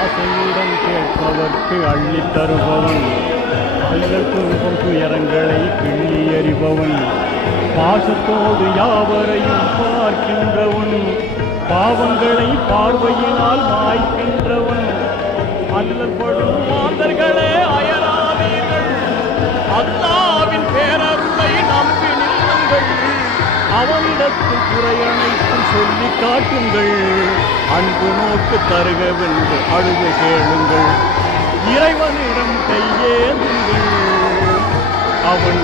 ஆசையுடன் கேட்பவர்க்கு அள்ளித் தருபவன், அல்லல் துன்பம் துயரங்களை கிள்ளி எறிபவன், பாசத்தோடு யாவரையும் பார்க்கின்றவன், பாவங்களை பார்வையினால் மாய்க்கின்றவன், அல்லல்படும் மாந்தர்களே அயராதீர்கள், அல்லாவின் பேரருளை நம்பி நில்லுங்கள், அவனிடத்தில் குறையனைத்தும் சொல்லி காட்டுங்கள், அன்பு நோக்கு தருகவென்று அழுது கேளுங்கள், இறைவனிடம் கையேந்துங்கள், அவன்